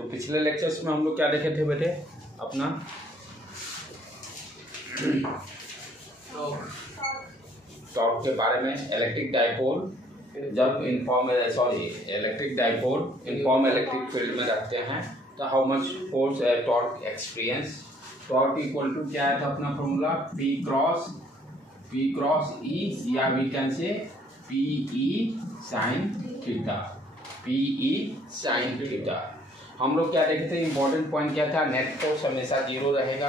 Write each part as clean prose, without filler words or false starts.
तो पिछले लेक्चर्स में हम लोग क्या देखे थे बेटे अपना टॉर्क के बारे में। इलेक्ट्रिक डाइपोल जब electric dipole uniform electric field में रखते हैं तो how much force torque experience. Torque equal to क्या है था अपना फॉर्मूला P क्रॉस E या we can say PE sine theta. PE sine theta. हम लोग क्या देखे थे, इंपॉर्टेंट पॉइंट क्या था, नेट फोर्स हमेशा जीरो रहेगा।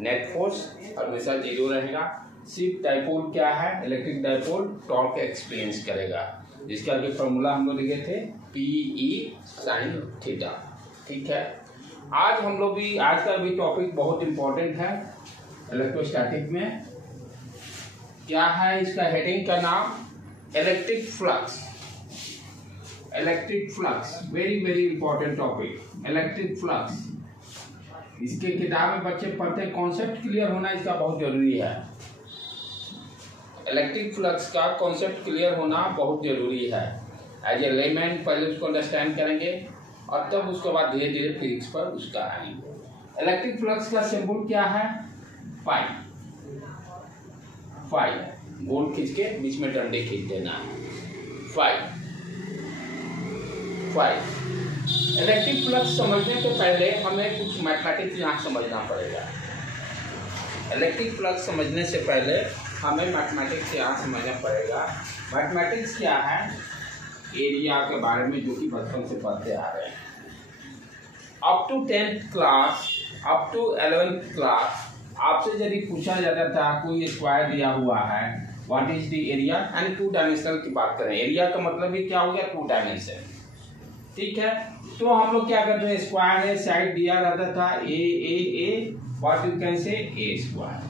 नेट फोर्स हमेशा जीरो रहेगा। सिर्फ डाइपोल क्या है, इलेक्ट्रिक डाइपोल टॉर्क एक्सपीरियंस करेगा, जिसका भी फॉर्मूला हम लोग लिखे थे PE साइन थीटा। ठीक है, आज हम लोग भी आज का भी टॉपिक बहुत इंपॉर्टेंट है इलेक्ट्रोस्टैटिक में। क्या है इसका हेडिंग का नाम, electric flux. Electric flux very very important topic, electric flux. इसके किताब में बच्चे पढ़ते, कॉन्सेप्ट क्लियर होना इसका बहुत जरूरी है। इलेक्ट्रिक फ्लक्स का कॉन्सेप्ट क्लियर होना बहुत जरूरी है। एज ए लेमैन पहले उसको अंडरस्टैंड करेंगे और तब उसके बाद धीरे धीरे फिजिक्स पर उसका आएंगे। इलेक्ट्रिक फ्लक्स का सिंबल क्या है, पाई। गोल खींच के बीच में डंडे खींच देना है, फाई। इलेक्ट्रिक फ्लक्स समझने के पहले हमें कुछ मैथमेटिक्स यहाँ समझना पड़ेगा। इलेक्ट्रिक फ्लक्स समझने से पहले हमें मैथमेटिक्स यहाँ समझना पड़ेगा। मैथमेटिक्स क्या है, एरिया के बारे में जो कि बचपन से पढ़ते आ रहे हैं। Up to 10th class, up to 11th class आपसे यदि पूछा जाता था, कोई स्क्वायर दिया हुआ है, what is the area, and 2 dimensional की बात करें, एरिया का मतलब ये क्या हो गया, 2 डायमेंशन। ठीक है, तो हम लोग क्या करते हैं, स्क्वायर है, साइड दिया रहता था ए, व्हाट यू कैन से ए स्क्वायर।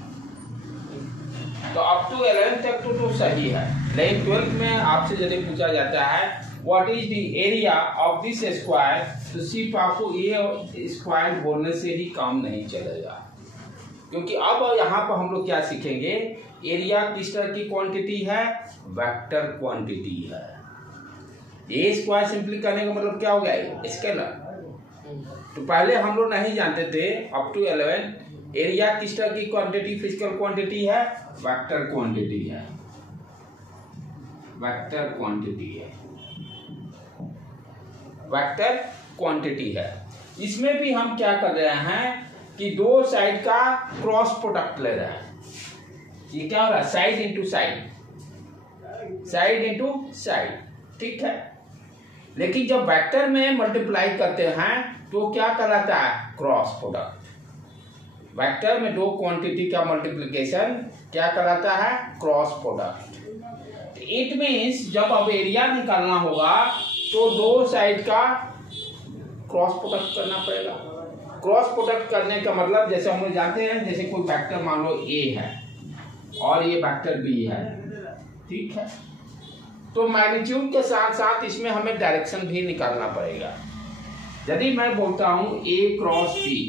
तो अप टू 11th तक तो सही है, लेकिन 12th में आपसे यदि पूछा जाता है what is the area of this square, तो सिर्फ आपको ये स्क्वायर बोलने से ही काम नहीं चलेगा, क्योंकि अब यहाँ पर हम लोग क्या सीखेंगे, एरिया किस तरह की क्वांटिटी है, वेक्टर क्वांटिटी है। ए स्क्वायर सिंपली करने का मतलब क्या हो गया, स्केलर। तो पहले हम लोग नहीं जानते थे अप टू 11 एरिया किस तरह की क्वांटिटी, फिजिकल क्वांटिटी है, वेक्टर क्वांटिटी है। वेक्टर क्वांटिटी है, वेक्टर क्वांटिटी है। इसमें भी हम क्या कर रहे हैं कि दो साइड का क्रॉस प्रोडक्ट ले रहे हैं। ये क्या हो रहा है, side into side, side into side. ठीक है, लेकिन जब वेक्टर में मल्टीप्लाई करते हैं तो क्या कहलाता है, क्रॉस प्रोडक्ट। वेक्टर में दो क्वांटिटी का मल्टीप्लिकेशन क्या कहलाता है, क्रॉस प्रोडक्ट। इट मीन्स जब अब एरिया निकालना होगा तो दो साइड का क्रॉस प्रोडक्ट करना पड़ेगा। क्रॉस प्रोडक्ट करने का मतलब जैसे हम लोग जानते हैं, जैसे कोई वेक्टर मान लो ए है और ये वेक्टर बी है। ठीक है, तो मैग्नीट्यूड के साथ साथ इसमें हमें डायरेक्शन भी निकालना पड़ेगा। यदि मैं बोलता हूं A cross B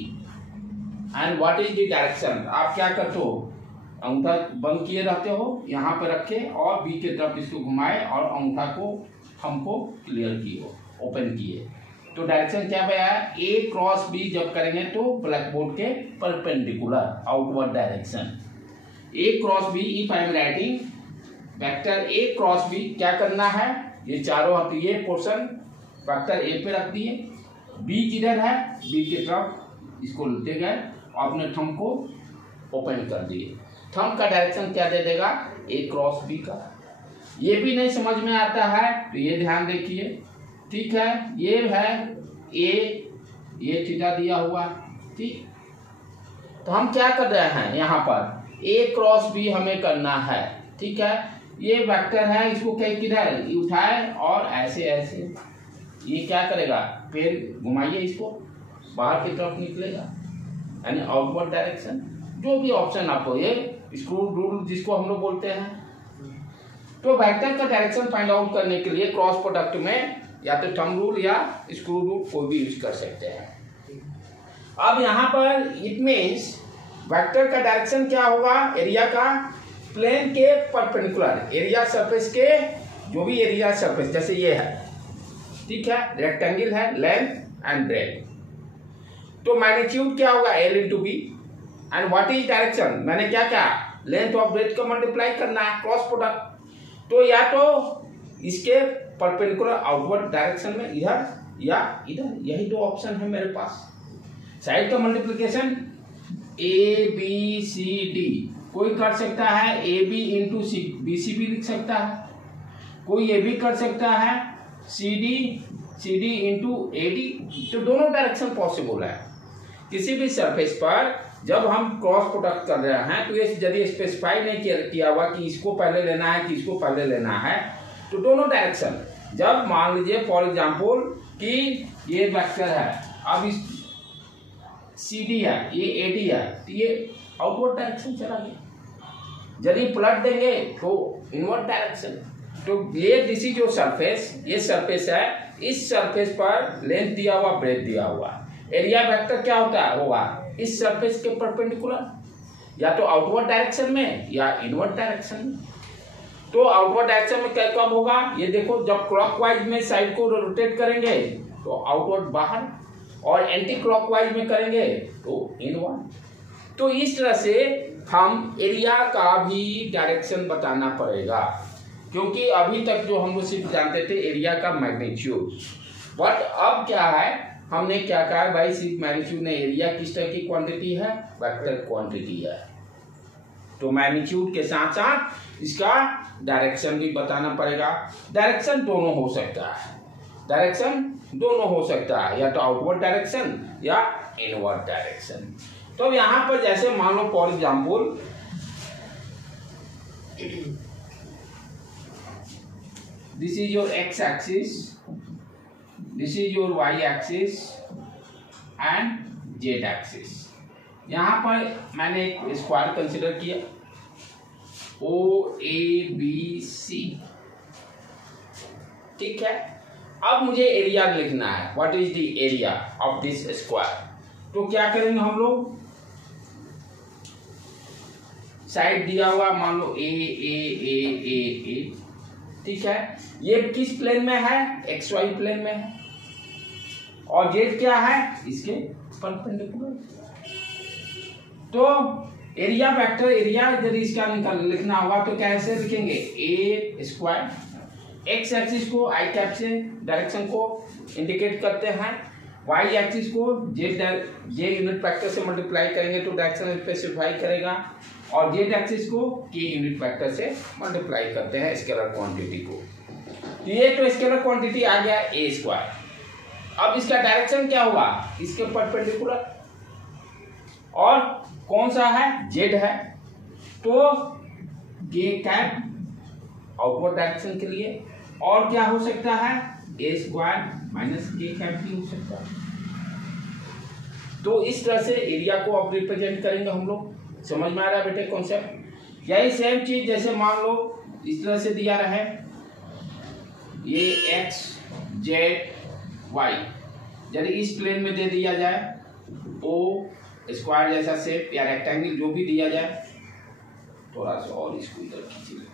and what is the direction, आप क्या करते हो, अंगूठा बंद किए रहते हो, यहाँ पे रखे और बी की तरफ इसको घुमाए और अंगूठा को हमको क्लियर किए हो, ओपन किए, तो डायरेक्शन क्या आया, ए क्रॉस बी जब करेंगे तो ब्लैक बोर्ड के perpendicular outward direction. A cross B, if I am writing vector A cross B, क्या करना है, ये चारों ये पोर्शन वेक्टर ए पे रख दिए, बी किधर है, बी की तरफ इसको लेते गए और अपने थंब को ओपन कर दिए। थंब का डायरेक्शन क्या दे देगा, ए क्रॉस बी का। ये भी नहीं समझ में आता है तो ये ध्यान देखिए। ठीक है, ये है ए, ये थीटा दिया हुआ। ठीक, तो हम क्या कर रहे हैं यहाँ पर, ए क्रॉस बी हमें करना है। ठीक है, ये वेक्टर है, इसको क्या किधर उठाए और ऐसे ऐसे ये क्या करेगा, पैर घुमाइए, इसको बाहर की तरफ निकलेगा, यानी आउटवर्ड डायरेक्शन। जो भी ऑप्शन आपको, ये स्क्रू रूल जिसको हम लोग बोलते हैं। तो वेक्टर का डायरेक्शन फाइंड आउट करने के लिए क्रॉस प्रोडक्ट में या तो थंब रूल या स्क्रू रूल कोई भी यूज कर सकते हैं। अब यहाँ पर इट मीन्स वेक्टर का डायरेक्शन क्या होगा, एरिया का प्लेन के परपेंडिकुलर, एरिया सरफेस के, जो भी एरिया सरफेस जैसे ये है, ठीक है, रेक्टेंगल है, लेंथ एंड ब्रेथ। तो मैग्नीट्यूड क्या होगा, L into B, and what is direction, मैंने क्या कहा, लेंथ ऑफ ब्रेथ को मल्टीप्लाई करना है, क्रॉस प्रोडक्ट। तो या तो इसके परपेंडिकुलर आउटवर्ड डायरेक्शन में इधर या इधर, यही दो ऑप्शन है मेरे पास। साइड का multiplication A B C D, कोई कर सकता है A B into C B C भी लिख सकता है, कोई ये भी कर सकता है C D into A D. तो दोनों डायरेक्शन पॉसिबल है। किसी भी सरफेस पर जब हम क्रॉस प्रोडक्ट कर रहे हैं तो ये यदि स्पेसिफाई नहीं किया हुआ कि इसको पहले लेना है कि इसको पहले लेना है, तो दोनों डायरेक्शन, जब मान लीजिए फॉर एग्जांपल कि ये वेक्टर है, अब इस सी डी है, ये ए डी है, तो ये आउटवर्ड डायरेक्शन चला गया। यदि पलट देंगे तो इनवर्ड डायरेक्शन। तो ये दिस जो सरफेस, ये सरफेस है, इस सरफेस पर लेंथ दिया हुआ, ब्रेथ दिया हुआ, एरिया वेक्टर क्या होता है, होगा इस सरफेस के परपेंडिकुलर, या तो आउटवर्ड डायरेक्शन में या इनवर्ड डायरेक्शन में। तो आउटवर्ड डायरेक्शन में कब होगा, ये देखो, जब क्लॉकवाइज में साइड को रोटेट करेंगे तो आउटवर्ड बाहर, और एंटी क्लॉकवाइज में करेंगे तो इनवर्ड। तो इस तरह से हम एरिया का भी डायरेक्शन बताना पड़ेगा, क्योंकि अभी तक जो हम लोग सिर्फ जानते थे एरिया का मैग्नीट्यूड, बट अब क्या है, हमने क्या कहा भाई, सिर्फ मैग्नीट्यूड ने, एरिया किस तरह की क्वांटिटी है, वेक्टर क्वांटिटी है। तो मैग्नीट्यूड के साथ साथ इसका डायरेक्शन भी बताना पड़ेगा। डायरेक्शन दोनों हो सकता है, डायरेक्शन दोनों हो सकता है, या तो आउटवर्ड डायरेक्शन या इनवर्ड डायरेक्शन। तो यहां पर जैसे मान लो for example this is your x axis, this is your y axis and z axis. यहां पर मैंने एक स्क्वायर कंसिडर किया, ओ ए बी सी, ठीक है। अब मुझे एरिया लिखना है, what is the area of this square. तो क्या करेंगे हम लोग, साइड दिया हुआ मान लो ए ए ए ए ए, ठीक है। ये किस प्लेन में है, एक्स वाई प्लेन में है, और जेड क्या है, इसके परपेंडिकुलर। तो एरिया वेक्टर, एरिया यदि इसका लिखना होगा तो कैसे लिखेंगे, ए स्क्वायर, एक्स एक्सिस को आई कैप से डायरेक्शन को इंडिकेट करते हैं, वाई एक्सिस को जे यूनिट वेक्टर से मल्टीप्लाई करेंगे तो डायरेक्शन स्पेसिफाई करेगा, और जेड एक्सिस को के यूनिट वेक्टर से मल्टीप्लाई करते हैं स्केलर क्वांटिटी को। तो ये तो स्केलर क्वांटिटी आ गया ए स्क्वायर। अब इसका डायरेक्शन क्या होगा, इसके परपेंडिकुलर, और कौन सा है, जेड है, तो जे कैप आउटवर्ड डायरेक्शन के लिए, और क्या हो सकता है, ए स्क्वायर माइनस जे कैप भी हो सकता है। तो इस तरह से एरिया को अब रिप्रेजेंट करेंगे हम लोग। समझ में आ रहा है बेटे कॉन्सेप्ट। यही सेम चीज जैसे मान लो इस तरह से दिया रहे, ये एक्स जेड वाई, यदि इस प्लेन में दे दिया जाए, ओ स्क्वायर जैसा शेप या रेक्टेंगल जो भी दिया जाए, थोड़ा सा और इसको इधर खींचिए,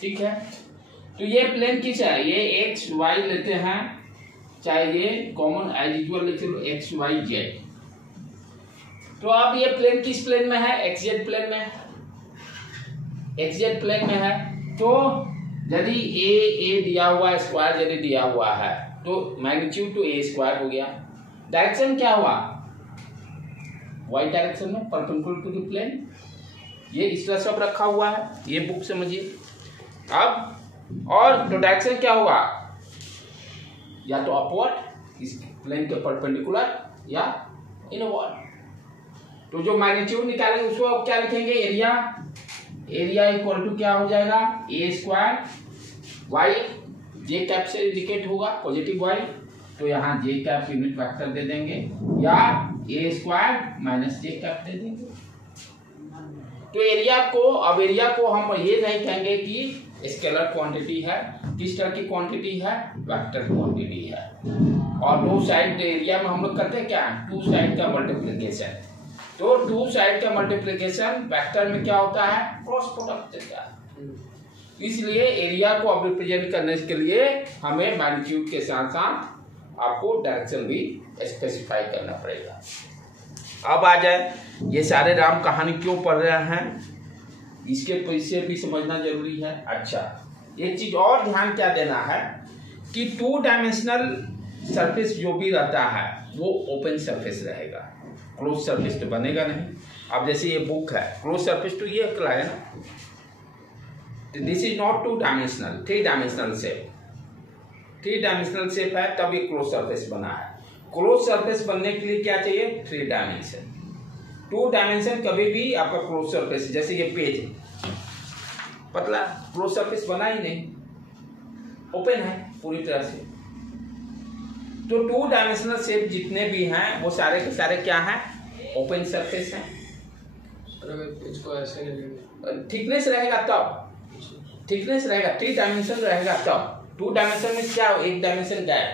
ठीक है। तो ये प्लेन किस है, ये एक्स वाई लेते हैं, चाहे ये कॉमन एज यूजुअल लिख लो एक्स वाई जेड। तो अब ये प्लेन किस प्लेन में है, एक्स जेड प्लेन में है, एक्स जेड प्लेन में है। तो यदि ए दिया हुआ, स्क्वायर यदि दिया हुआ है, तो मैग्नीट्यूड टू ए स्क्वायर हो गया। डायरेक्शन क्या हुआ, वाई डायरेक्शन में परपेंडिकुलर टू द प्लेन। ये इस तरह सब रखा हुआ है, ये बुक समझिए। अब और तो डायरेक्शन क्या होगा, या तो अपवर्ड इस प्लेन के परपेंडिकुलर या इनवर्ड। तो जो मैग्नीट्यूड निकालेंगे उसको अब क्या लिखेंगे, एरिया, एरिया इक्वल टू क्या हो जाएगा, ए स्क्वायर, वाई जे कैप से इंडिकेट होगा पॉजिटिव वाई, तो यहाँ जे कैप यूनिट वेक्टर दे देंगे, या ए स्क्वायर माइनस जे कैप दे देंगे। तो एरिया को, अब एरिया को हम ये नहीं कहेंगे कि स्केलर क्वांटिटी है, किस तरह की क्वांटिटी है, वेक्टर क्वांटिटी है। और दो साइड एरिया में हम लोग करते हैं क्या, टू साइड का मल्टीप्लिकेशन। तो टू साइड का मल्टीप्लिकेशन वेक्टर में क्या होता है, क्रॉस प्रोडक्ट देता है। इसलिए एरिया को अब रिप्रेजेंट करने के लिए हमें मैग्नीट्यूड के साथ साथ आपको डायरेक्शन भी स्पेसिफाई करना पड़ेगा। अब आ जाए, ये सारे राम कहानी क्यों पढ़ रहे हैं, इसके पीछे भी समझना जरूरी है। अच्छा, एक चीज और ध्यान क्या देना है कि टू डायमेंशनल सरफेस जो भी रहता है वो ओपन सरफेस रहेगा, क्लोज सरफेस तो बनेगा नहीं। अब जैसे ये बुक है, क्लोज सरफेस तो ये अकेला है ना, this is not two dimensional, three dimensional shape, three dimensional shape है तब ये क्लोज सरफेस बना है। क्लोज सरफेस बनने के लिए क्या चाहिए, थ्री डायमेंशन। टू डायमेंशन कभी भी आपका क्लोज सरफेस, जैसे ये पेज पतला, क्लोज सरफेस बना ही नहीं, ओपन है पूरी तरह से। तो टू डायमेंशनल शेप जितने भी हैं वो सारे के सारे क्या हैं, ओपन सरफेस हैं। इसको ऐसे थिकनेस रहेगा तब, थिकनेस रहेगा, थ्री डायमेंशन रहेगा तब। टू डायमेंशन में क्या, एक डायमेंशन गायब,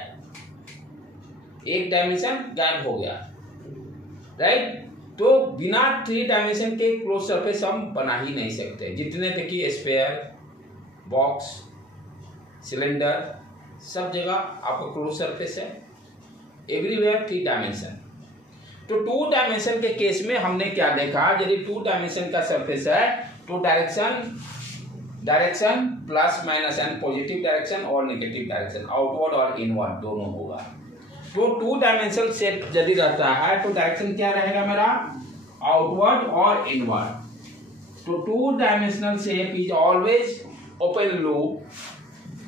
एक डायमेंशन गायब हो गया, राइट। तो बिना थ्री डायमेंशन के क्लोज सरफेस हम बना ही नहीं सकते। जितने देखिए स्फीयर, बॉक्स, सिलेंडर, सब जगह आपका क्लोज सरफेस है, एवरीवेयर थ्री डायमेंशन। तो टू डायमेंशन के केस में हमने क्या देखा, यदि टू डायमेंशन का सरफेस है तो direction plus minus and positive direction और नेगेटिव डायरेक्शन, आउटवर्ड और इनवर्ड दोनों होगा। तो टू डायमेंशनल शेप यदि रहता है तो डायरेक्शन क्या रहेगा मेरा, आउटवर्ड और इनवर्ड। तो two dimensional shape is always open loop,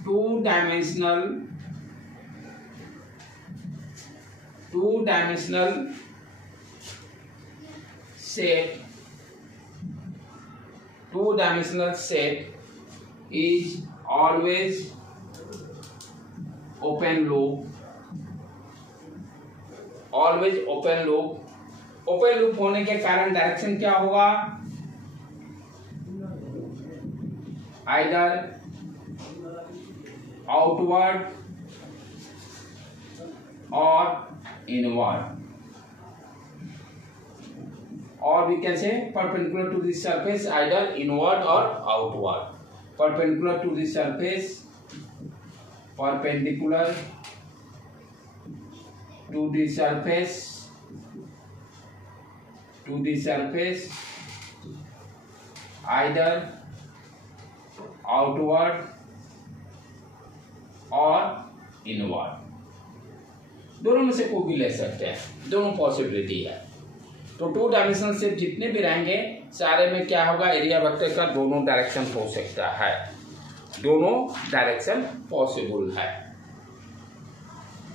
two dimensional shape is always open loop, always open loop. Open loop होने के कारण डायरेक्शन क्या होगा, आइदर आउटवर्ड और इनवर्ड, और we can say perpendicular to this surface, either inward और outward. Perpendicular to this surface, perpendicular to the surface either outward और inward, दोनों में से कोई भी ले सकते हैं, दोनों पॉसिबिलिटी है। तो टू डायमेंशनल शेप जितने भी रहेंगे सारे में क्या होगा, एरिया वेक्टर का दोनों डायरेक्शन हो सकता है, दोनों डायरेक्शन पॉसिबल है,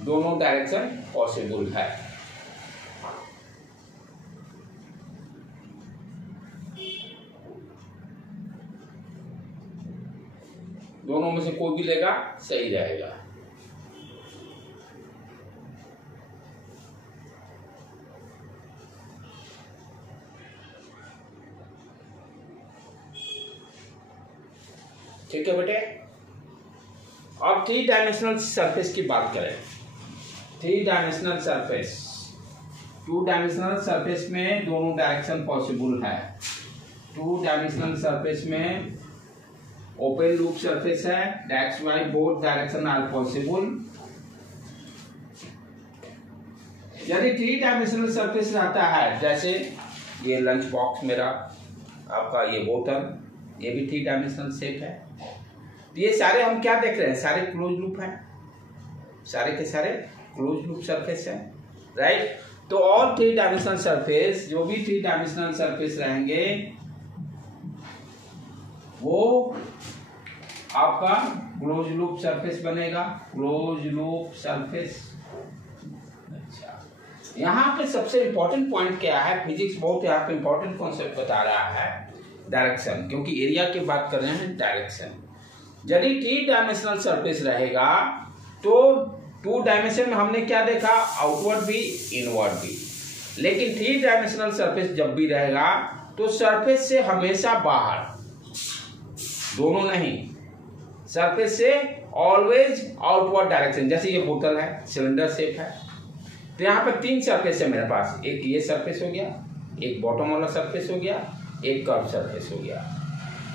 दोनों डायरेक्शन पॉसिबल है। दोनों में से कोई भी लेगा सही रहेगा। ठीक है बेटे। अब थ्री डायमेंशनल सरफेस की बात करें, three dimensional surface, two dimensional surface में दोनों डायरेक्शन पॉसिबल है। टू डायमेंशनल सरफेस में ओपन लूप सरफेस है, that's why both direction are possible. यदि थ्री डायमेंशनल सरफेस रहता है, जैसे ये लंच बॉक्स मेरा, आपका ये बोतल, ये भी थ्री डायमेंशनल शेप है। तो ये सारे हम क्या देख रहे हैं, सारे क्लोज लूप है, सारे के सारे क्लोज लूप सरफेस है, राइट। तो ऑल थ्री डायमेंशनल सरफेस, जो भी थ्री डायमेंशनल सरफेस रहेंगे वो आपका क्लोज लूप सरफेस बनेगा, क्लोज लूप सरफेस। अच्छा, यहाँ पे सबसे इंपॉर्टेंट पॉइंट क्या है, फिजिक्स बहुत यहाँ पे इंपॉर्टेंट कॉन्सेप्ट बता रहा है, डायरेक्शन, क्योंकि एरिया की बात कर रहे हैं, डायरेक्शन। यदि थ्री डायमेंशनल सरफेस रहेगा तो टू डायमेंशन में हमने क्या देखा, आउटवर्ड भी इनवर्ड भी, लेकिन थ्री डायमेंशनल सरफेस जब भी रहेगा तो सरफेस से हमेशा बाहर, दोनों नहीं, सरफेस से ऑलवेज आउटवर्ड डायरेक्शन। जैसे ये बोतल है, सिलेंडर शेप है, तो यहाँ पे तीन सरफेस है मेरे पास, एक ये सरफेस हो गया, एक बॉटम वाला सरफेस हो गया, एक कर्व सरफेस हो गया।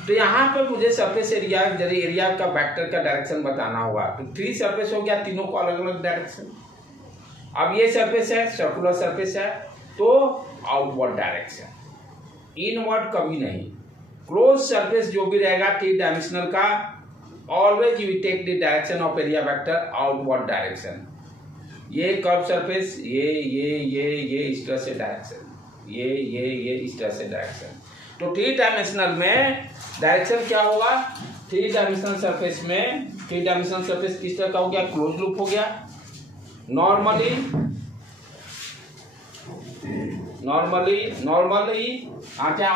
तो यहाँ पर मुझे सरफेस एरिया यदि एरिया का वेक्टर का डायरेक्शन बताना होगा तो 3 सरफेस हो गया, तीनों को अलग अलग डायरेक्शन। अब ये सरफेस है, सर्कुलर सरफेस है, तो आउटवर्ड डायरेक्शन, इनवर्ड कभी नहीं। क्लोज सरफेस जो भी रहेगा 3 डायमेंशनल का, always you take the direction of area vector outward direction. ये कर्व सरफेस, ये इस तरह से डायरेक्शन, ये इस तरह से डायरेक्शन। तो 3 डायमेंशनल में डायरेक्शन क्या होगा? 3 डायमेंशनल सरफेस में 3 डायमेंशनल सरफेस किस तरह का हो गया? क्लोज लूप हो गया। नॉर्मली क्या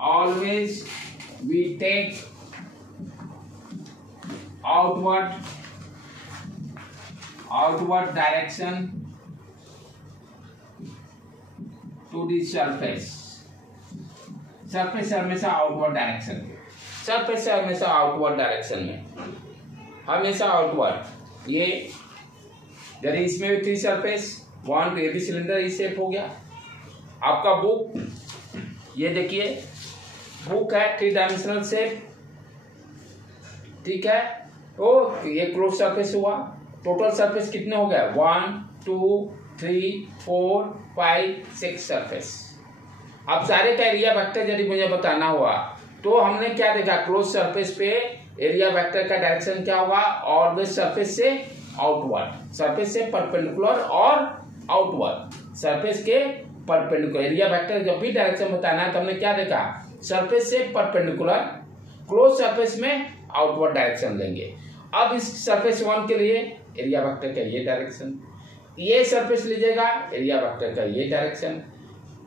always we take outward direction to the surface हमेशा आउटवर्ड डायरेक्शन में, सरफेस से हमेशा आउटवर्ड डायरेक्शन में, हमेशा आउटवर्ड। ये यदि इसमें भी 3 सरफेस, 1 AB सिलेंडर इस शेप हो गया। आपका बुक, ये देखिए बुक है 3 डायमेंशनल शेप, ठीक है। तो ये क्लोज सरफेस हुआ। टोटल सरफेस कितने हो गए? 1 2 3 4 5 6 सरफेस। अब सारे का एरिया वेक्टर यदि मुझे बताना हुआ तो हमने क्या देखा? क्लोज सरफेस पे एरिया वेक्टर का डायरेक्शन क्या होगा? ऑलवेज सरफेस से आउटवर्ड, सरफेस से परपेंडिकुलर और आउटवर्ड, सरफेस के परपेंडिकुलर। एरिया वेक्टर जब भी डायरेक्शन बताना है तो हमने क्या देखा? सरफेस से परपेंडिकुलर, क्लोज सरफेस में आउटवर्ड डायरेक्शन लेंगे। अब इस सरफेस 1 के लिए एरिया वेक्टर का ये डायरेक्शन, ये सरफेस लीजिएगा एरिया वेक्टर का ये डायरेक्शन,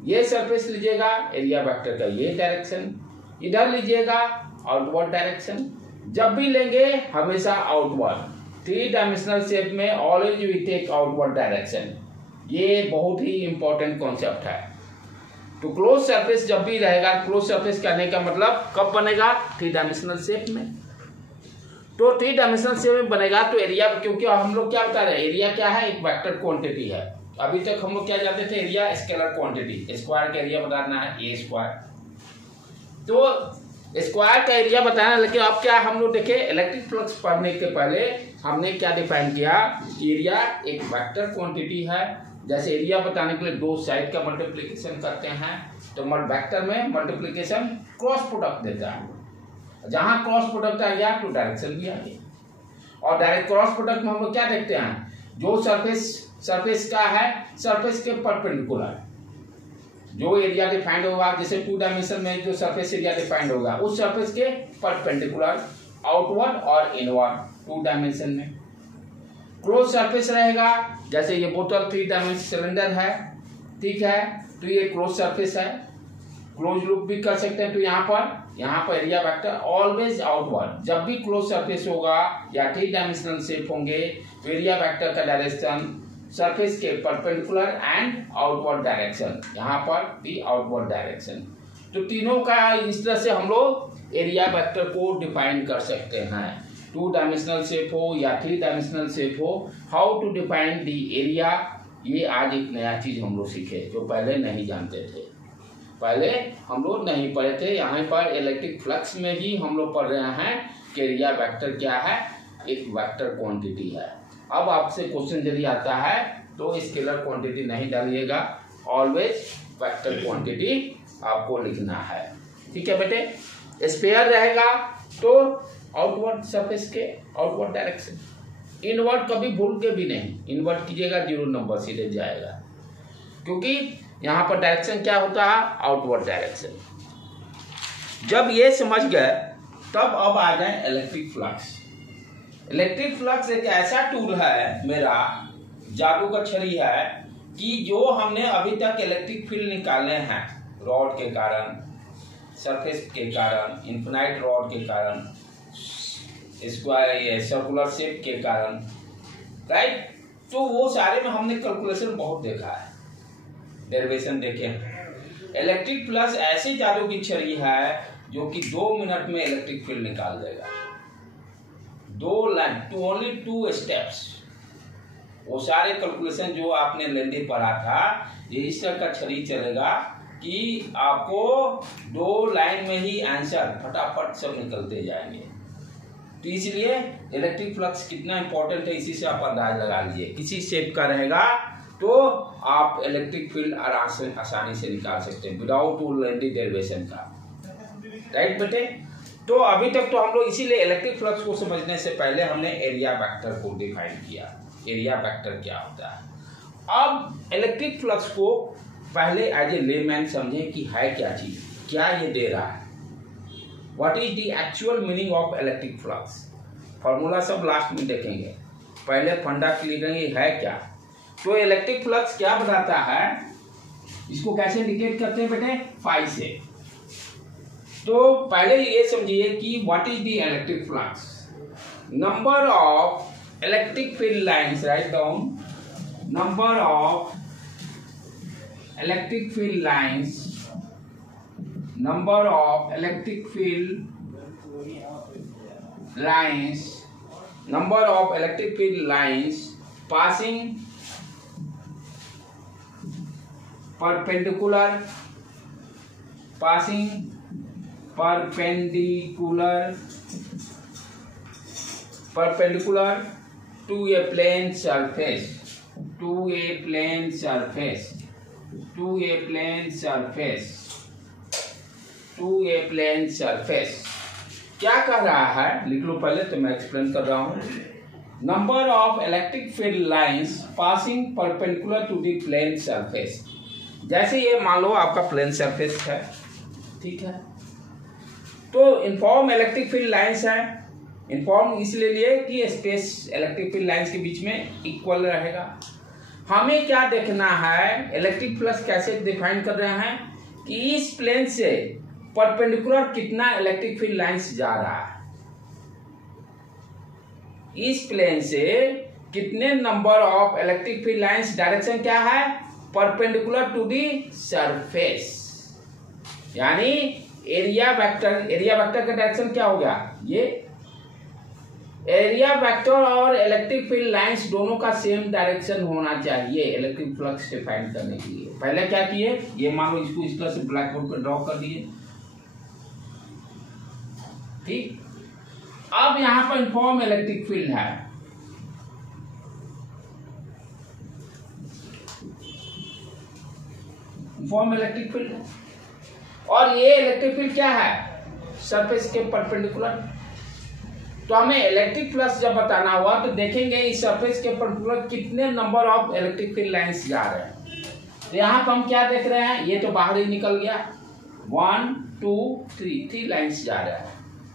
ये सरफेस लीजिएगा एरिया वेक्टर का ये डायरेक्शन, इधर लीजिएगा आउटवर्ड डायरेक्शन। जब भी लेंगे हमेशा आउटवर्ड। 3 डायमेंशनल शेप में always we take outward direction. ये बहुत ही इंपॉर्टेंट कॉन्सेप्ट है। तो क्लोज सरफेस जब भी रहेगा, क्लोज सरफेस कहने का मतलब कब बनेगा? 3 डायमेंशनल शेप में। तो 3 डायमेंशनल शेप में बनेगा तो एरिया, क्योंकि हम लोग क्या बता रहे हैं? एरिया क्या है? एक वेक्टर क्वांटिटी है। अभी तक हम लोग क्या जानते थे? एरिया स्केलर क्वांटिटी, स्क्वायर का एरिया बताना है, ए स्क्वायर। तो स्क्वायर का एरिया बताना, लेकिन अब क्या हम लोग देखे, इलेक्ट्रिक फ्लक्स पढ़ने के पहले हमने क्या डिफाइन किया? एरिया एक वेक्टर क्वांटिटी है। जैसे एरिया बताने के लिए 2 साइड का मल्टीप्लिकेशन करते हैं तो वेक्टर में मल्टीप्लिकेशन क्रॉस प्रोडक्ट देता है। जहां क्रॉस प्रोडक्ट आ गया तो डायरेक्शन भी आ गया। और डायरेक्ट क्रॉस प्रोडक्ट में हम लोग क्या देखते हैं? जो सरफेस का है, सरफेस के परपेंडिकुलर जो एरिया डिफाइंड होगा, जैसे 2 डायमेंशन में जो सरफेस एरिया डिफाइंड होगा उस सरफेस के परपेंडिकुलर आउटवर्ड और इनवर्ड 2 डायमेंशन में। क्लोज सरफेस रहेगा, जैसे ये बोतल 3 डायमेंशन सिलेंडर है, ठीक है, तो ये क्लोज सरफेस है। क्लोज लूप भी कर सकते हैं। तो यहाँ पर एरिया वेक्टर ऑलवेज आउटवर्ड। जब भी क्लोज सरफेस होगा या 3 डायमेंशनल शेप होंगे तो एरिया वेक्टर का डायरेक्शन सरफेस के परपेंडिकुलर एंड आउटवर्ड डायरेक्शन, यहाँ पर भी आउटवर्ड डायरेक्शन। तो तीनों का इस तरह से हम लोग एरिया वेक्टर को डिफाइन कर सकते हैं। 2 डायमेंशनल शेप हो या 3 डायमेंशनल शेप हो, how to define the area, ये आज एक नया चीज हम लोग सीखे जो पहले नहीं जानते थे, पहले हम लोग नहीं पढ़े थे। यहाँ पर इलेक्ट्रिक फ्लक्स में ही हम लोग पढ़ रहे हैं कि एरिया वेक्टर क्या है? एक वेक्टर क्वांटिटी है। अब आपसे क्वेश्चन यदि आता है तो स्केलर क्वांटिटी नहीं डालिएगा, ऑलवेज वेक्टर क्वांटिटी आपको लिखना है, ठीक है बेटे। स्फीयर रहेगा तो आउटवर्ड सरफेस के आउटवर्ड डायरेक्शन, इनवर्ड कभी भूल के भी नहीं, इनवर्ड कीजिएगा 0 नंबर सीधे जाएगा, क्योंकि यहाँ पर डायरेक्शन क्या होता है? Outward direction. जब ये समझ गए तब अब आ जाए इलेक्ट्रिक फ्लक्स। इलेक्ट्रिक फ्लक्स एक ऐसा टूल है, मेरा जादू का छड़ी है, कि जो हमने अभी तक इलेक्ट्रिक फील्ड निकाले हैं रॉड के कारण, सरफेस के कारण, इन्फिनाइट रॉड के कारण, स्क्वायर सर्कुलर शेप के कारण, राइट। तो वो सारे में हमने कैलकुलेशन बहुत देखा है, डेरिवेशन देखे हैं। इलेक्ट्रिक फ्लक्स ऐसी जादू की छड़ी है जो कि 2 मिनट में इलेक्ट्रिक फील्ड निकाल देगा। 2 लाइन, ओनली 2 स्टेप्स। वो सारे कैलकुलेशन जो आपने लेंदी पढ़ा था रजिस्टर का छड़ी चलेगा कि आपको 2 लाइन में ही आंसर फटाफट सब निकलते जाएंगे। तो इसलिए इलेक्ट्रिक फ्लक्स कितना इंपॉर्टेंट है इसी से आप अंदाज लगा लीजिए। किसी शेप का रहेगा तो आप इलेक्ट्रिक फील्ड आसानी से निकाल सकते हैं विदाउट ऑलरेडी डेरिवेशन का। राइट बेटे, तो अभी तक तो हम लोग इसीलिए इलेक्ट्रिक फ्लक्स को समझने से पहले हमने एरिया वेक्टर को डिफाइन किया। एरिया वेक्टर क्या होता है। अब इलेक्ट्रिक फ्लक्स को पहले एज ए लेमैन समझे कि है क्या चीज, क्या ये दे रहा है, what is the actual meaning of electric flux. Formula सब लास्ट में देखेंगे, पहले फंडा क्लियर करेंगे है क्या। तो इलेक्ट्रिक फ्लक्स क्या बताता है, इसको कैसे इंडिकेट करते हैं बेटे, फाई से। तो पहले ये समझिए कि what is the electric flux. Number of electric field lines, write down, number of electric field lines, number of electric field lines, number of electric field lines passing perpendicular to a plane surface, to a plane surface, to a plane surface, to a plane surface। क्या कह रहा है लिख लो पहले, तो मैं explain कर रहा हूं। Number of electric field lines passing perpendicular to the plane surface. जैसे ये मान लो आपका प्लेन सरफेस है, ठीक है, तो इनफॉर्म इलेक्ट्रिक फील्ड लाइंस है। इनफॉर्म इसलिए लिए कि स्पेस इलेक्ट्रिक फील्ड लाइंस के बीच में इक्वल रहेगा। हमें क्या देखना है, इलेक्ट्रिक फ्लक्स कैसे डिफाइन कर रहे हैं कि इस प्लेन से परपेंडिकुलर कितना इलेक्ट्रिक फील्ड लाइंस जा रहा है, इस प्लेन से कितने number of electric field lines, direction क्या है, परपेंडिकुलर टू दी सरफेस। यानी एरिया वेक्टर का डायरेक्शन क्या हो गया, ये एरिया वेक्टर और इलेक्ट्रिक फील्ड लाइंस दोनों का सेम डायरेक्शन होना चाहिए इलेक्ट्रिक फ्लक्स डिफाइन करने के लिए। पहले क्या किए, ये मान लो इसको इस तरह से ब्लैक बोर्ड पर ड्रॉ कर दिए, ठीक। अब यहां पर इनफॉर्म इलेक्ट्रिक फील्ड है, इनफॉर्म इलेक्ट्रिक फील्ड है, और ये इलेक्ट्रिक फील्ड क्या है, सरफेस के परपेंडिकुलर। तो हमें इलेक्ट्रिक फ्लक्स जब बताना हुआ तो देखेंगे इस सरफेस के परपेंडिकुलर कितने number of electric field lines जा रहे हैं। तो यहाँ पर हम क्या देख रहे हैं, ये तो बाहर ही निकल गया, 1 2 3 लाइंस जा रहा है।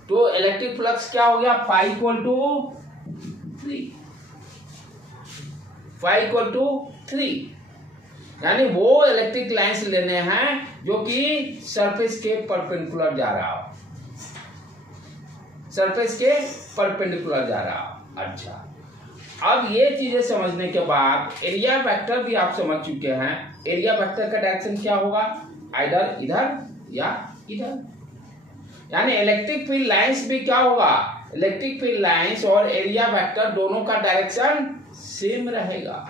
तो इलेक्ट्रिक फ्लक्स क्या हो गया, फाई इक्वल टू 3, यानी वो इलेक्ट्रिक लाइंस लेने हैं जो कि सरफेस के परपेंडिकुलर जा रहा हो, सरफेस के परपेंडिकुलर जा रहा हो। अच्छा, अब ये चीजें समझने के बाद एरिया वेक्टर भी आप समझ चुके हैं। एरिया वेक्टर का डायरेक्शन क्या होगा, आइदर इधर या इधर। यानी इलेक्ट्रिक फील्ड लाइंस भी क्या होगा, इलेक्ट्रिक फील्ड लाइंस और एरिया वेक्टर दोनों का डायरेक्शन सेम रहेगा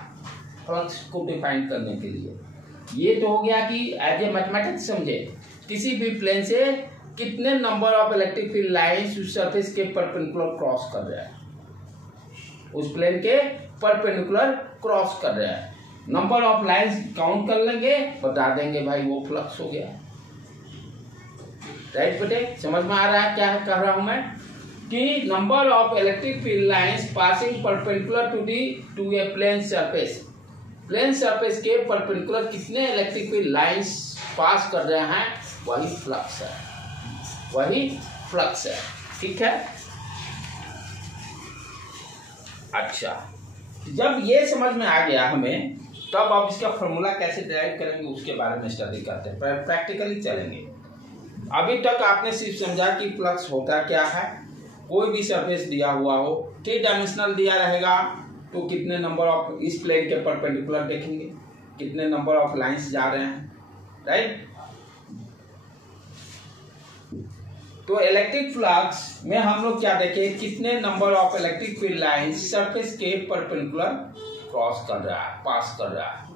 फ्लक्स को डिफाइन करने के लिए। ये तो हो गया कि एज ए मैथमेटिक्स समझे, किसी भी प्लेन से कितने number of electric field lines उस सरफेस के परपेंडिकुलर क्रॉस कर रहे हैं, उस प्लेन के परपेंडिकुलर क्रॉस कर रहे हैं। नंबर ऑफ लाइंस काउंट कर लेंगे, बता देंगे भाई वो फ्लक्स हो गया। राइट बेटे, समझ में आ रहा है क्या कह रहा हूं मैं, कि number of electric field lines passing perpendicular to a plane surface, plane surface के परपेंडिकुलर कितने इलेक्ट्रिक फील्ड लाइंस पास कर रहे हैं, वही फ्लक्स है, वही फ्लक्स है। ठीक है, अच्छा, जब ये समझ में आ गया हमें, तब अब इसका फॉर्मूला कैसे डिराइव करेंगे उसके बारे में स्टडी करते हैं, प्रैक्टिकली चलेंगे। अभी तक आपने सिर्फ समझा कि फ्लक्स होता क्या है, कोई भी सरफेस दिया हुआ हो, 3 डायमेंशनल दिया रहेगा, तो कितने नंबर ऑफ इस प्लेन के परपेंडिकुलर देखेंगे, कितने नंबर ऑफ लाइंस जा रहे हैं, राइट। तो इलेक्ट्रिक फ्लक्स में हम लोग क्या देखें, कितने number of electric field lines surface के परपेंडिकुलर क्रॉस कर रहा है, पास कर रहा है।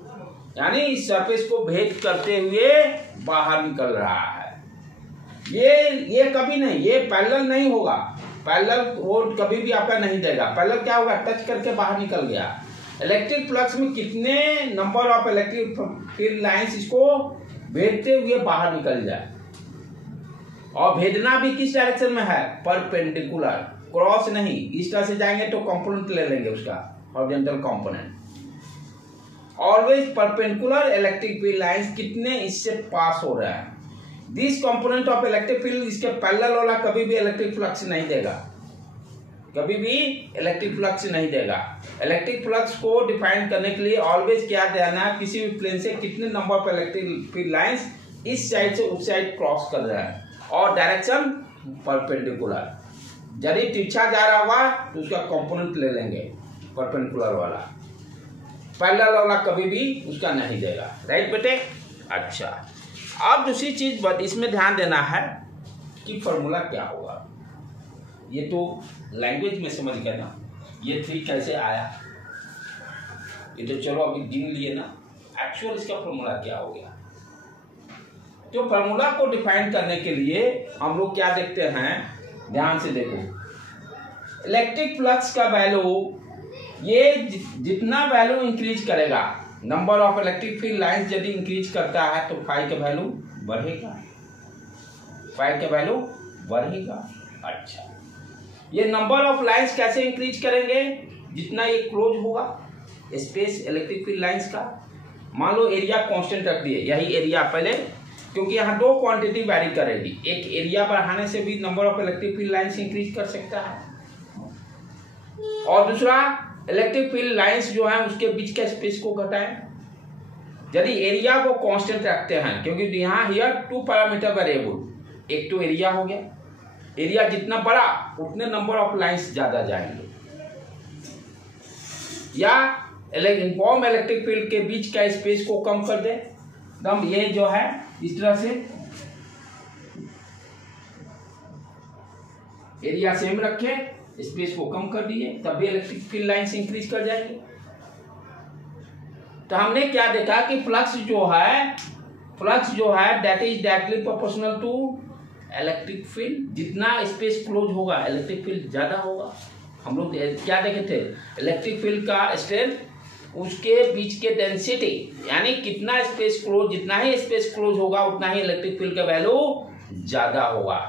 यानी इस सरफेस को भेद करते हुए बाहर निकल रहा है। ये कभी नहीं, ये पैरेलल नहीं होगा, पैरेलल वो कभी भी आपका नहीं देगा। पैरेलल क्या होगा, टच करके बाहर निकल गया। इलेक्ट्रिक फ्लक्स में कितने number of electric field lines इसको भेदते हुए बाहर निकल जाए, और भेदना भी किस डायरेक्शन में है, परपेंडिकुलर, क्रॉस नहीं। इस तरह से जाएंगे तो कंपोनेंट ले लेंगे उसका, horizontal component. Always perpendicular electric field lines कितने इससे पास हो रहा है। This component of electric field, इसके पैरेलल वाला कभी भी इलेक्ट्रिक फ्लक्स नहीं देगा, कभी भी इलेक्ट्रिक फ्लक्स नहीं देगा। इलेक्ट्रिक फ्लक्स को डिफाइन करने के लिए ऑलवेज क्या देना, किसी भी प्लेन से कितने number of electric field lines इस साइड से उस साइड क्रॉस कर रहा है, और डायरेक्शन परपेंडिकुलर। यदि तिरछा जा रहा हुआ तो उसका कंपोनेंट ले लेंगे परपेंडिकुलर वाला, पैरेलल वाला कभी भी उसका नहीं देगा। राइट बेटे। अच्छा, अब दूसरी चीज इसमें ध्यान देना है कि फॉर्मूला क्या होगा। ये तो लैंग्वेज में समझ गए ना, ये 3 कैसे आया, ये तो चलो अभी गिन लिए ना। एक्चुअल इसका फॉर्मूला क्या हो गया। तो फॉर्मूला को डिफाइन करने के लिए हम लोग क्या देखते हैं, ध्यान से देखो। इलेक्ट्रिक फ्लक्स का वैल्यू, ये जितना वैल्यू इंक्रीज करेगा, number of electric field lines यदि इंक्रीज करता है तो फाई का वैल्यू बढ़ेगा, फाई का वैल्यू बढ़ेगा। अच्छा, ये नंबर ऑफ लाइंस कैसे इंक्रीज करेंगे, जितना ये क्लोज होगा स्पेस इलेक्ट्रिक फील्ड लाइंस का। मान लो एरिया कांस्टेंट रख दिए, यही एरिया पहले, क्योंकि यहाँ 2 क्वांटिटी वैरी करेगी। एक एरिया बढ़ाने से भी number of electric field lines increase कर सकता है, और दूसरा इलेक्ट्रिक फील्ड लाइंस जो है उसके बीच के स्पेस को घटाएं। यदि एरिया को कांस्टेंट रखते हैं, क्योंकि यहाँ हियर 2 पैरामीटर वेरिएबल, एक तो एरिया हो गया, एरिया जितना बड़ा उतने नंबर ऑफ लाइंस ज्यादा जाएंगे, या यूनिफॉर्म इलेक्ट्रिक फील्ड के बीच का स्पेस को कम कर दे। एकदम ये जो है इस तरह से एरिया सेम रखे, स्पेस को कम कर दिए, तब भी इलेक्ट्रिक फील्ड लाइंस इंक्रीज कर जाएंगे। तो हमने क्या देखा कि फ्लक्स जो है that is directly proportional to electric field. जितना स्पेस क्लोज होगा इलेक्ट्रिक फील्ड ज्यादा होगा। हम लोग क्या देखे थे, इलेक्ट्रिक फील्ड का स्ट्रेंथ, उसके बीच के डेंसिटी, यानी कितना स्पेस क्लोज, जितना ही स्पेस क्लोज होगा उतना ही इलेक्ट्रिक फील्ड का वैल्यू ज्यादा होगा।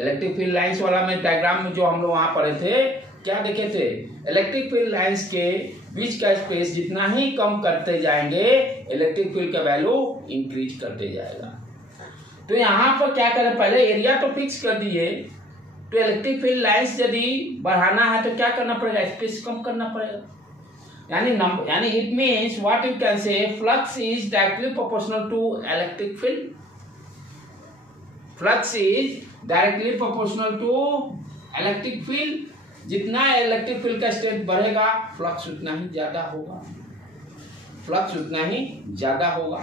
इलेक्ट्रिक फील्ड लाइंस वाला में डायग्राम में जो हम लोग वहां पढ़े थे, क्या देखे थे, इलेक्ट्रिक फील्ड लाइंस के बीच का स्पेस जितना ही कम करते जाएंगे इलेक्ट्रिक फील्ड का वैल्यू इंक्रीज करते जाएगा। तो यहाँ पर क्या करें, पहले एरिया तो फिक्स कर दिए, तो इलेक्ट्रिक फील्ड लाइंस यदि बढ़ाना है तो क्या करना पड़ेगा, स्पेस कम करना पड़ेगा। यानी it means what you can say, flux is directly proportional to electric field. Flux is directly proportional to electric field. जितना इलेक्ट्रिक फील्ड का स्ट्रेंथ बढ़ेगा फ्लक्स उतना ही ज्यादा होगा, फ्लक्स उतना ही ज्यादा होगा।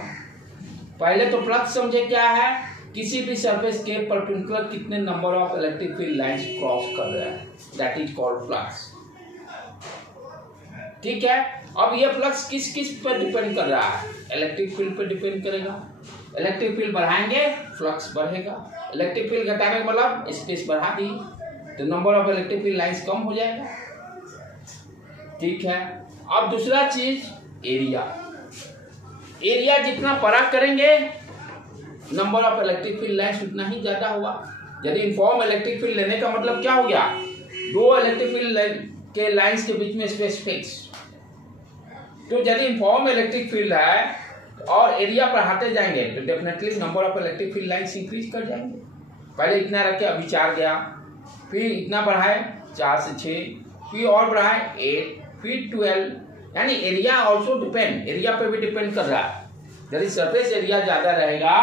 पहले तो फ्लक्स समझे क्या है, किसी भी सरफेस के परपेंडिकुलर कितने number of electric field lines cross कर रहा है, दैट इज कॉल्ड फ्लक्स। ठीक है। अब ये फ्लक्स किस किस पर डिपेंड कर रहा है, इलेक्ट्रिक फील्ड पर डिपेंड करेगा। इलेक्ट्रिक फील्ड बढ़ाएंगे फ्लक्स बढ़ेगा, इलेक्ट्रिक फील्ड घटाने का मतलब स्पेस बढ़ा दी तो number of electric field lines कम हो जाएगा। ठीक है। अब दूसरा चीज एरिया, एरिया जितना बड़ा करेंगे number of electric field lines उतना ही ज्यादा होगा। यदि यूनिफॉर्म इलेक्ट्रिक फील्ड लेने का मतलब क्या हो गया, 2 इलेक्ट्रिक फील्ड के लाइंस के बीच में स्पेस फिक्स। तो यदि यूनिफॉर्म इलेक्ट्रिक फील्ड है और एरिया बढ़ाते जाएंगे तो definitely number of electric field lines increase कर जाएंगे। पहले इतना रखे, अभी 4 गया, फिर इतना बढ़ाए 4 से 6, फिर और बढ़ाए 8, फिर 12। यानी एरिया ऑल्सो डिपेंड, एरिया पे भी डिपेंड कर रहा है। यदि सरफेस एरिया ज्यादा रहेगा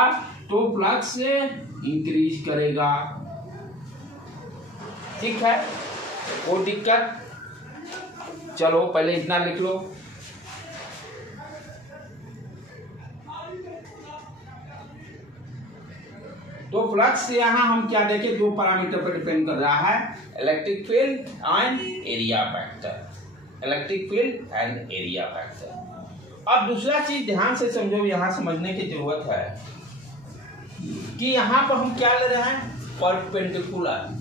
तो फ्लक्स इंक्रीज करेगा। ठीक है, कोई दिक्कत, चलो पहले इतना लिख लो। तो फ्लक्स यहाँ हम क्या देखें, 2 पैरामीटर पर डिपेंड कर रहा है, electric field and area factor, electric field and area factor. अब दूसरा चीज ध्यान से समझो, यहाँ समझने की जरूरत है कि यहाँ पर हम क्या ले रहे हैं, परपेंडिकुलर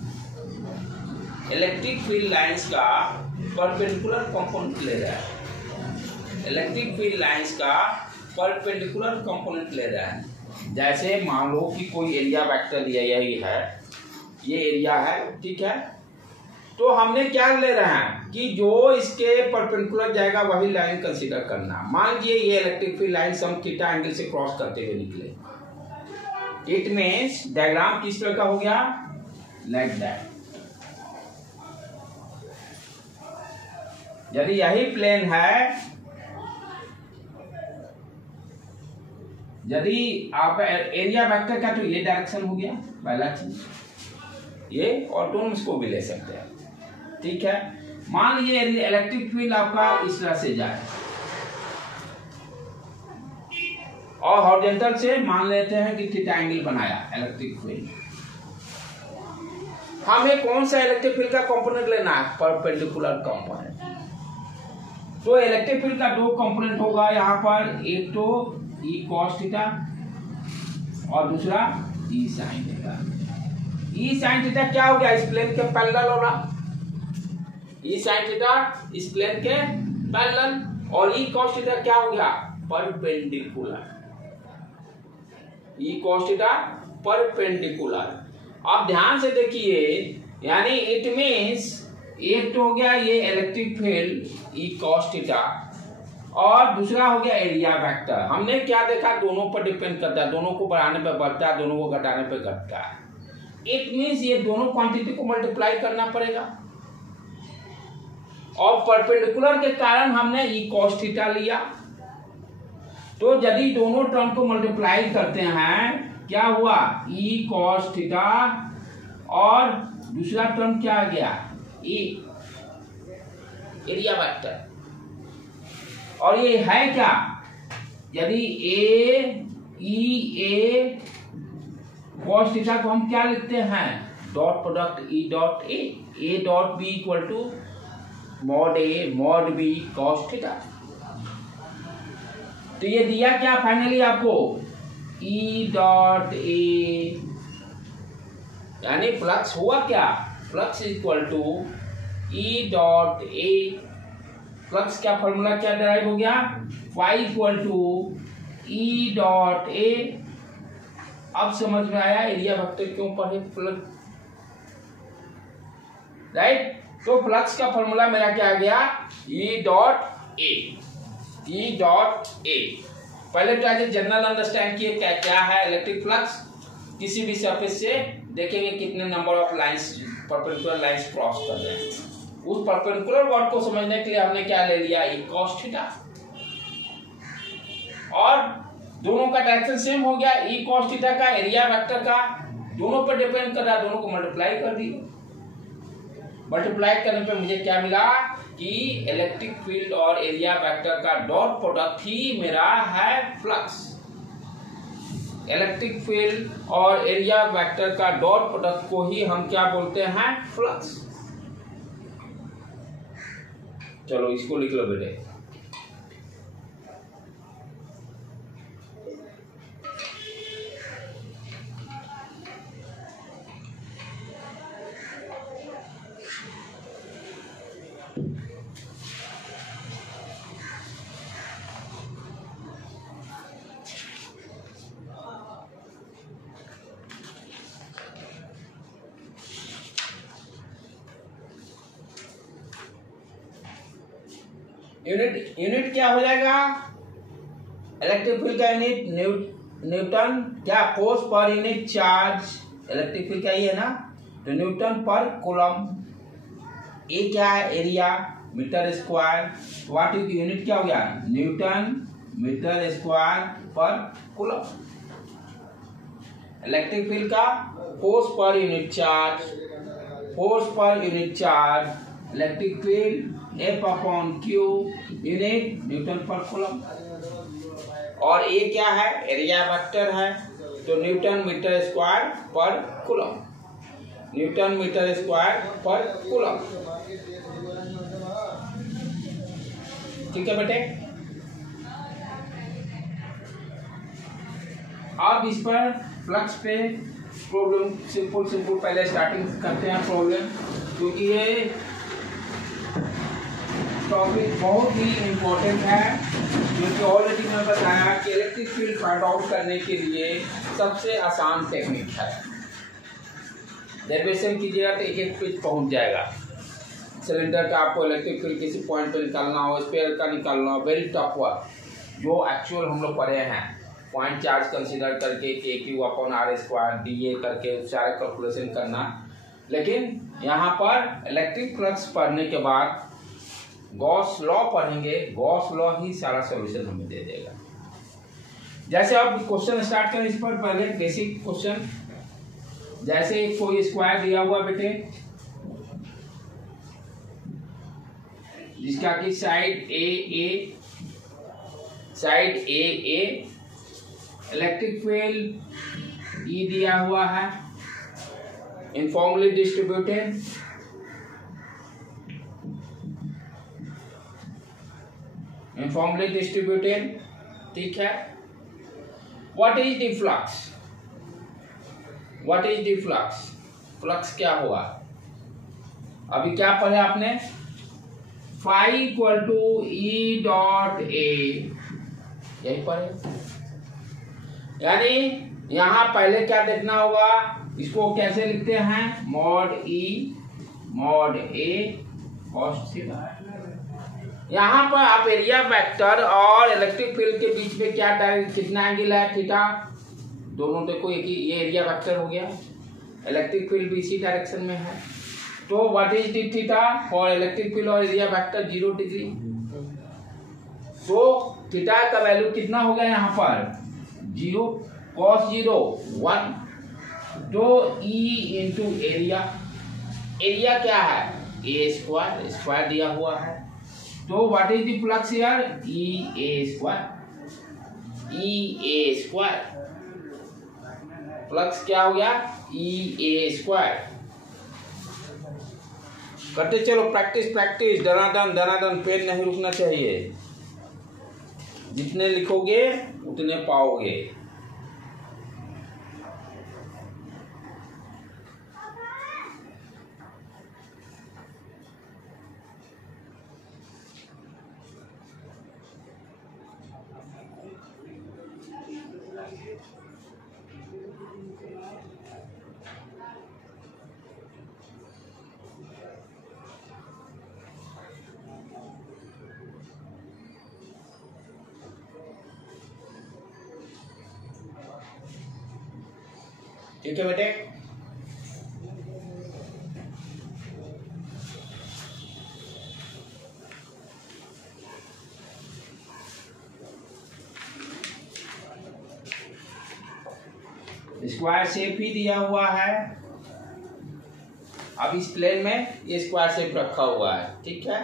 इलेक्ट्रिक फील्ड लाइंस का परपेंडिकुलर कंपोनेंट ले रहा है। इलेक्ट्रिक फील्ड लाइंस का परपेंडिकुलर कंपोनेंट ले रहा है। जैसे मान लो कि कोई एरिया वेक्टर दिया यही है, ये एरिया है, ठीक है। तो हमने क्या ले रहे हैं कि जो इसके परपेंडिकुलर जाएगा वही लाइन कंसीडर करना। मान लीजिए ये इलेक्ट्रिक फील्ड लाइन हम थीटा एंगल से क्रॉस करते हुए निकले, इट मीन्स डायग्राम किस तरह का हो गया, लाइक दैट। यदि यही प्लेन है, यदि आप एरिया वेक्टर का, तो ये डायरेक्शन हो गया पहला चीज, ये ऑटोनमस को भी ले सकते हैं, ठीक है। मान लीजिए इलेक्ट्रिक फील्ड आपका इस तरह से जाए और हॉरिजॉन्टल से मान लेते हैं कि थीटा एंगल बनाया इलेक्ट्रिक फील्ड। हमें कौन सा इलेक्ट्रिक फील्ड का कंपोनेंट लेना है, परपेंडिकुलर कंपोनेंट। तो इलेक्ट्रिक फील्ड का दो कंपोनेंट होगा यहाँ पर, एक तो ई कॉस थीटा और दूसरा ई साइन थीटा। ई साइन थीटा क्या हो गया, इस प्लेन के पैरेलल होगा, ई साइन थीटा इस प्लेन के पैरेलल, और ई कॉस थीटा क्या हो गया, perpendicular. E cos theta perpendicular. अब ध्यान से देखिए, यानी इट मीन्स एक तो हो गया ये electric field E cos theta और दूसरा हो गया एरिया वेक्टर। हमने क्या देखा, दोनों पर डिपेंड करता है, दोनों को बढ़ाने पर बढ़ता है, दोनों को घटाने पर घटता है। इट मीन्स ये दोनों क्वांटिटी को मल्टीप्लाई करना पड़ेगा, और परपेंडिकुलर के कारण हमने ई कॉस थीटा लिया। तो यदि दोनों टर्म को मल्टीप्लाई करते हैं, क्या हुआ, ई कॉस थीटा और दूसरा टर्म क्या आ गया, ई एरिया वेक्टर। और ये है क्या, यदि ए कॉस थीटा को हम क्या लिखते हैं, dot product E dot A dot B equal to mod A mod B cos theta. तो ये दिया क्या फाइनली आपको, ई डॉट ए, यानी फ्लक्स हुआ क्या, flux equal to E dot A. Flux का फॉर्मूला क्या डिराइव हो गया, phi equal to E dot A. अब समझ में आया एरिया वेक्टर क्यों पढ़े, फ्लक्स, राइट। तो फ्लक्स का फॉर्मूला मेरा क्या आ गया, ई डॉट ए, ई डॉट ए। पहले तो आज जनरल अंडरस्टैंड किए क्या क्या है इलेक्ट्रिक फ्लक्स। किसी भी सरफेस से देखेंगे कितने number of lines, perpendicular lines cross कर रहे हैं, उस परपेंडिकुलर वर्ड को समझने के लिए हमने क्या ले लिया, ई कॉस थीटा, और दोनों का डायरेक्शन सेम हो गया, ई कॉस थीटा का एरिया वेक्टर का दोनों पर डिपेंड कर रहा है, दोनों को मल्टीप्लाई कर दिए। मल्टीप्लाई करने पे मुझे क्या मिला कि इलेक्ट्रिक फील्ड और एरिया वेक्टर का डॉट प्रोडक्ट ही मेरा है फ्लक्स। इलेक्ट्रिक फील्ड और एरिया वेक्टर का डॉट प्रोडक्ट को ही हम क्या बोलते हैं, फ्लक्स। चलो इसको लिख लो बेटे। यूनिट क्या हो जाएगा, इलेक्ट्रिक फील्ड का यूनिट न्यूटन, क्या force per unit charge, electric field का ये है ना, तो न्यूटन पर कूलम। ए क्या है, एरिया मीटर स्क्वायर, वाट की यूनिट क्या हो गया, न्यूटन मीटर स्क्वायर पर कूलम। इलेक्ट्रिक फील्ड का force per unit charge, force per unit charge electric field F upon Q unit Newton पर कूलम। और ये क्या है, एरिया वेक्टर है, तो न्यूटन मीटर स्क्वायर पर कूलम, न्यूटन मीटर स्क्वायर पर कूलम। ठीक है बेटे। अब इस पर फ्लक्स पे प्रॉब्लम सिंपल पहले स्टार्टिंग करते हैं प्रॉब्लम, क्योंकि ये टॉपिक बहुत ही इम्पोर्टेंट है, क्योंकि ऑलरेडी मैं बताया कि इलेक्ट्रिक फील्ड फाइंड आउट करने के लिए सबसे आसान टेक्निक है। डेरिवेशन कीजिएगा तो एक एक पेज पहुंच जाएगा। सिलेंडर का आपको इलेक्ट्रिक फील्ड किसी पॉइंट पे निकालना हो, स्पेयर का निकालना हो, वेरी टफ वर्क, जो एक्चुअल हम लोग पढ़े हैं। पॉइंट चार्ज कंसीडर करके KQ/R² DA करके सारे कैलकुलेशन करना। लेकिन यहाँ पर इलेक्ट्रिक फ्लक्स पढ़ने के बाद गॉस लॉ पढ़ेंगे, गॉस लॉ ही सारा सॉल्यूशन हमें दे देगा। जैसे अब क्वेश्चन स्टार्ट करें, इस पर पहले बेसिक क्वेश्चन। जैसे कोई स्क्वायर दिया हुआ बेटे, जिसका कि side A electric field E दिया हुआ है, यूनिफॉर्मली डिस्ट्रीब्यूटेड, ठीक है। What is the flux? Flux क्या हुआ? अभी क्या पढ़े आपने? Phi equal to E dot A, यही पढ़े। यानी यहां पहले क्या देखना होगा, इसको कैसे लिखते हैं? Mod A cos theta. यहाँ पर आप एरिया वेक्टर और इलेक्ट्रिक फील्ड के बीच में कितना एंगल है? थीटा। दोनों देखो एक ही, ये एरिया वेक्टर हो गया, इलेक्ट्रिक फील्ड भी इसी डायरेक्शन में है। तो what is the theta for electric field और एरिया वेक्टर? 0 डिग्री। तो थीटा का वैल्यू कितना हो गया यहाँ पर? 0, cos 0 1। तो E इंटू एरिया क्या है? A² दिया हुआ है। तो what is the flux here? EA²। Flux क्या हो गया? EA²। करते चलो, प्रैक्टिस, दनादन, पेन नहीं रुकना चाहिए। जितने लिखोगे उतने पाओगे। ठीक है बेटे। स्क्वायर शेप ही दिया हुआ है। अब इस प्लेन में ये स्क्वायर शेप रखा हुआ है, ठीक है।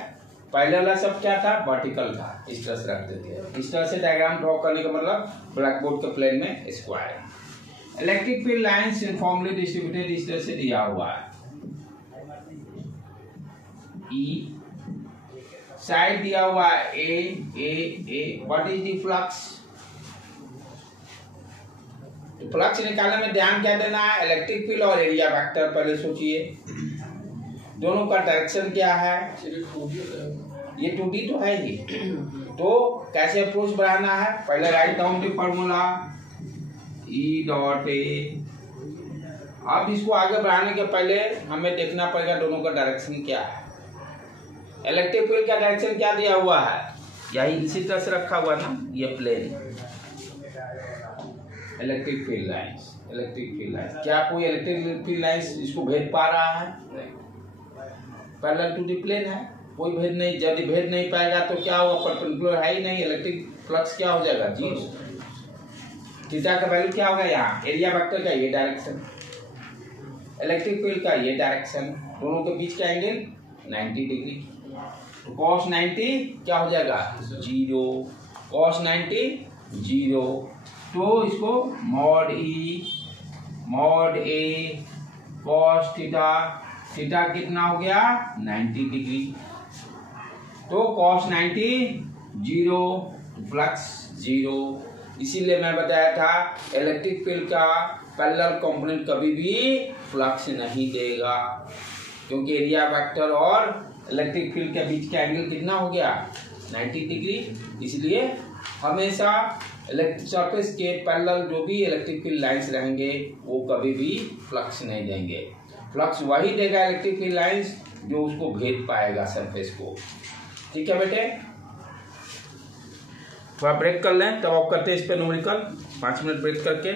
पहले वाला सब क्या था? वर्टिकल था, इस तरह से रखते थे। इस तरह से डायग्राम ड्रॉ करने का मतलब ब्लैक बोर्ड के प्लेन में square. Electric field lines uniformly distributed, इस तरह से दिया हुआ है। E साइड दिया हुआ है A। What is the flux? तो फ्लक्स निकालने में ध्यान क्या देना है? इलेक्ट्रिक फील्ड और एरिया वेक्टर पहले सोचिए, दोनों का डायरेक्शन क्या है? ये 2D तो है ही। तो कैसे अप्रोच बढ़ाना है? पहले write down the formula E dot A। अब इसको आगे बढ़ाने के पहले हमें देखना पड़ेगा दोनों का डायरेक्शन क्या है। इलेक्ट्रिक फील्ड का डायरेक्शन क्या दिया हुआ है? यही इसी तरह से रखा हुआ ना, ये प्लेन। इलेक्ट्रिक फील्ड लाइंस क्या कोई इलेक्ट्रिक फील्ड लाइंस इसको भेद पा रहा है? पैरेलल टू द प्लेन है, कोई भेद नहीं। यदि भेद नहीं पाएगा तो क्या होगा? परपेंडिकुलर है ही नहीं। इलेक्ट्रिक फ्लक्स क्या हो जाएगा? 0। थीटा का वैल्यू क्या होगा? यहाँ एरिया वेक्टर का ये डायरेक्शन, इलेक्ट्रिक फील्ड का ये डायरेक्शन, दोनों के बीच का एंगल 90 डिग्री। तो cos 90 क्या हो जाएगा? 0। cos 90 0। तो इसको मॉड A cos थीटा कितना हो गया? 90 डिग्री। तो cos 90 0, फ्लक्स 0। इसीलिए मैं बताया था इलेक्ट्रिक फील्ड का पैरेलल कंपोनेंट कभी भी फ्लक्स नहीं देगा, क्योंकि एरिया वेक्टर और इलेक्ट्रिक फील्ड के बीच का एंगल कितना हो गया 90 डिग्री। इसलिए हमेशा इलेक्ट्रिक सरफेस के पैरेलल जो भी इलेक्ट्रिक फील्ड लाइंस रहेंगे वो कभी भी फ्लक्स नहीं देंगे। फ्लक्स वही देगा इलेक्ट्रिक फील्ड लाइंस जो उसको भेद पाएगा सरफेस को। ठीक है बेटे, थोड़ा ब्रेक कर लें, तब आप करते हैं इस पे न्यूमेरिकल 5 मिनट ब्रेक करके।